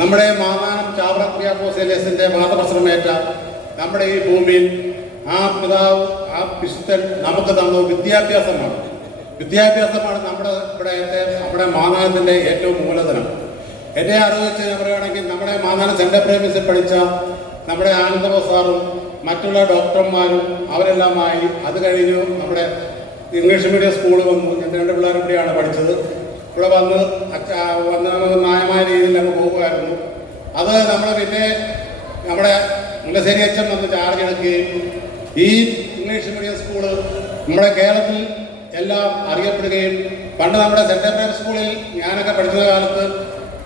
നമ്മുടെ മാന്നാനം ചാവറ കുര്യാക്കോസ് വാദപ്രശ്രമേറ്റ നമ്മുടെ ഈ ഭൂമിയിൽ ആ പിതാവ് ആ വിശുദ്ധൻ നമുക്ക് തന്ന വിദ്യാഭ്യാസമാണ്. വിദ്യാഭ്യാസമാണ് നമ്മുടെ മാന്നാനത്തിൻ്റെ ഏറ്റവും മൂലധനം. എന്നെ അറിവ് വെച്ച് ഞാൻ പറയുകയാണെങ്കിൽ നമ്മുടെ മാന്നാനം സെൻട്രൽ പ്രൈമറിയിൽ പഠിച്ച നമ്മുടെ ആനന്ദബോസ് സാറും മറ്റുള്ള ഡോക്ടർമാരും അവരെല്ലാമായി അത് കഴിഞ്ഞു നമ്മുടെ ഇംഗ്ലീഷ് മീഡിയം സ്കൂൾ വന്നു. എൻ്റെ രണ്ട് പിള്ളേരും കൂടിയാണ് പഠിച്ചത്. ഇവിടെ വന്ന് ന്യായമായ രീതിയിൽ അങ്ങ് പോകുമായിരുന്നു. അത് നമ്മൾ പിന്നെ നമ്മുടെ മുല്ലശ്ശേരി അച്ഛൻ വന്ന് ചാർജ് എടുക്കുകയും ഈ ഇംഗ്ലീഷ് മീഡിയം സ്കൂള് നമ്മുടെ കേരളത്തിൽ എല്ലാം അറിയപ്പെടുകയും പണ്ട് നമ്മുടെ സെൻട്രൽ പ്രൈമറി സ്കൂളിൽ ഞാനൊക്കെ പഠിക്കുന്ന കാലത്ത്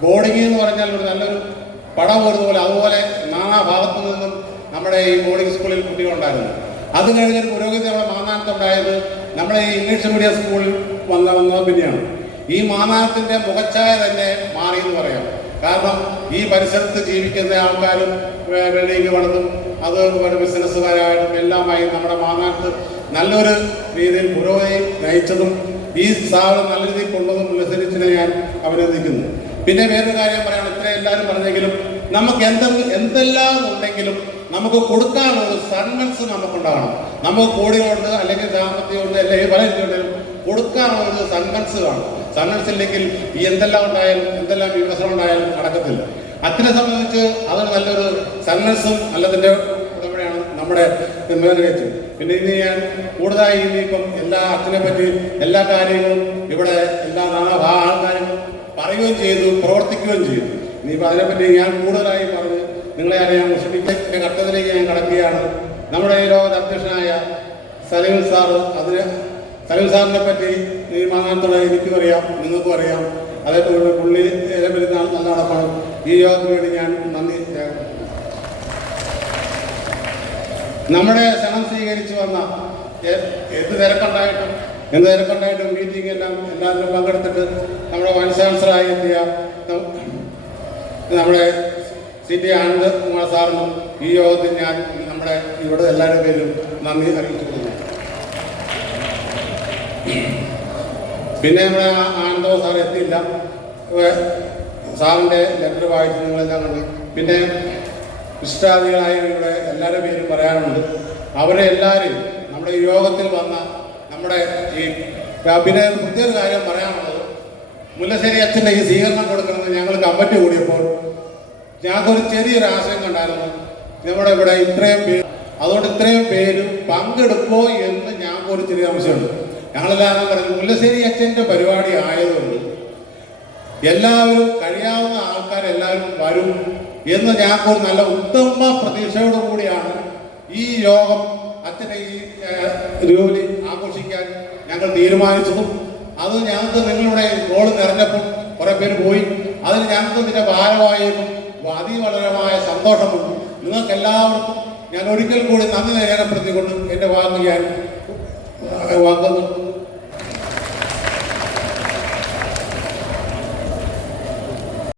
ബോർഡിംഗ് എന്ന് പറഞ്ഞാൽ ഒരു നല്ലൊരു പടം പോലുപോലെ അതുപോലെ നാനാ ഭാഗത്തു നിന്നും നമ്മുടെ ഈ ബോർഡിംഗ് സ്കൂളിൽ കുട്ടികളുണ്ടായിരുന്നു. അത് കഴിഞ്ഞൊരു പുരോഗതി നമ്മുടെ മാന്നാനത്തുണ്ടായത് നമ്മുടെ ഈ ഇംഗ്ലീഷ് മീഡിയം സ്കൂളിൽ വന്ന പിന്നെയാണ്. ഈ മാന്നാനത്തിൻ്റെ മുഖച്ഛായ തന്നെ മാറി എന്ന് പറയാം. കാരണം ഈ പരിസരത്ത് ജീവിക്കുന്ന ആൾക്കാരും വെളിയിൽ പണിതും അത് ബിസിനസ്സുകാരായിട്ടും എല്ലാമായി നമ്മുടെ മാന്നാനത്ത് നല്ലൊരു രീതിയിൽ പുരോഗതി നയിച്ചതും ഈ സ്ഥാപനം നല്ല രീതിയിൽ കൊണ്ടതും മുല്ലശ്ശേരിച്ചിനെ ഞാൻ അഭിനന്ദിക്കുന്നു. പിന്നെ വേറൊരു കാര്യം പറയണം, ഇത്രയും എല്ലാവരും പറഞ്ഞെങ്കിലും നമുക്ക് എന്തെല്ലാം ഉണ്ടെങ്കിലും നമുക്ക് കൊടുക്കാനുള്ള സന്മനസ് നമുക്കുണ്ടാകണം. നമുക്ക് കോടികളുണ്ട് അല്ലെങ്കിൽ സാമ്പത്തികമുണ്ട് അല്ലെങ്കിൽ പല രീതിയിലും കൊടുക്കാനുള്ള ഒരു സന്മനസ് കാണും. സന്മനസ്സില്ലെങ്കിൽ ഈ എന്തെല്ലാം ഉണ്ടായാലും എന്തെല്ലാം വികസനം ഉണ്ടായാലും നടക്കത്തില്ല. അതിനെ സംബന്ധിച്ച് അത് നല്ലൊരു സന്മനസ്സും നല്ലതിൻ്റെ ഉടമയാണ് നമ്മുടെ മേഖലയിൽ. പിന്നെ ഇനി ഞാൻ കൂടുതലായി ഇനിയിപ്പം എല്ലാ അച്ഛനെ പറ്റി എല്ലാ കാര്യങ്ങളും ഇവിടെ എല്ലാ ആൾക്കാരും പറയുകയും ചെയ്തു, പ്രവർത്തിക്കുകയും ചെയ്തു. ഇനിയിപ്പോൾ അതിനെപ്പറ്റി ഞാൻ കൂടുതലായി പറഞ്ഞ് നിങ്ങളെ അറിയാൻ മുസ്ലിമിൻ്റെ ഘട്ടത്തിലേക്ക് ഞാൻ കടക്കുകയാണ്. നമ്മുടെ ഈ ലോകത്ത് അധ്യക്ഷനായ സലീം സാറ് സലീം സാറിനെ പറ്റി ഈ മാനാനത്തോടെ എനിക്കും അറിയാം, നിങ്ങൾക്കും അറിയാം. അതേപോലെ പുള്ളി പറ്റി നല്ല നടപ്പാണ്. ഈ യോഗത്തിന് വേണ്ടി ഞാൻ നന്ദി. നമ്മുടെ ക്ഷണം സ്വീകരിച്ചു വന്ന എന്ത് തിരക്കുണ്ടായിട്ടും മീറ്റിംഗ് എല്ലാവരും പങ്കെടുത്തിട്ട് നമ്മുടെ വൈസ് ചാൻസലറായി എത്തിയ നമ്മുടെ CT ആനന്ദ് കുമാർ സാറിനും ഈ യോഗത്തിൽ ഞാൻ നമ്മുടെ ഇവിടെ എല്ലാവരുടെ പേരും നന്ദി അറിയിച്ചു കൊടുക്കുന്നു. പിന്നെ നമ്മുടെ ആനന്ദബോസ് സാർ എത്തിയില്ല. സാറിൻ്റെ ലെറ്റർ വായിച്ച് നിങ്ങളെല്ലാം കണ്ടു. പിന്നെ ഇഷ്ടാദികളായ ഇവിടെ എല്ലാവരുടെ പേരും പറയാനുണ്ട്. അവരെ എല്ലാവരെയും നമ്മുടെ ഈ യോഗത്തിൽ വന്ന നമ്മുടെ ഈ പിന്നെ പ്രത്യേക കാര്യം പറയാനുള്ളത്, മുല്ലശ്ശേരി അച്ഛൻ്റെ ഈ സ്വീകരണം കൊടുക്കുന്നത് ഞങ്ങൾ കമ്മിറ്റി കൂടിയപ്പോൾ ഞങ്ങൾക്കൊരു ചെറിയൊരു ആശയം കണ്ടായിരുന്നു. നമ്മുടെ ഇവിടെ ഇത്രയും പേര്, അതുകൊണ്ട് ഇത്രയും പേര് പങ്കെടുക്കുമോ എന്ന് ഞങ്ങൾക്കൊരു ചെറിയ അംശമുണ്ട്. ഞങ്ങളെല്ലാവരും പറഞ്ഞു മുല്ലശ്ശേരി അച്ഛൻ്റെ പരിപാടി ആയതുകൊണ്ട് എല്ലാവരും കഴിയാവുന്ന ആൾക്കാരെല്ലാവരും വരും എന്ന് ഞങ്ങൾക്കൊരു നല്ല ഉത്തമ പ്രതീക്ഷയോടു കൂടിയാണ് ഈ യോഗം അച്ഛനെ ഈ ജോലി ആഘോഷിക്കാൻ ഞങ്ങൾ തീരുമാനിച്ചതും. അത് ഞങ്ങൾക്ക് നിങ്ങളുടെ ഗോൾ നിറഞ്ഞപ്പോൾ കുറേ പേര് പോയി. അതിന് ഞങ്ങൾക്ക് ഇതിൻ്റെ ഭാരമായതും അതിവളരമായ സന്തോഷമുണ്ട്. നിങ്ങൾക്ക് എല്ലാവർക്കും ഞാൻ ഒരിക്കൽ കൂടി നന്ദി രേഖപ്പെടുത്തിക്കൊണ്ട് എൻ്റെ വാക്ക് ഞാൻ വാക്കുന്നു.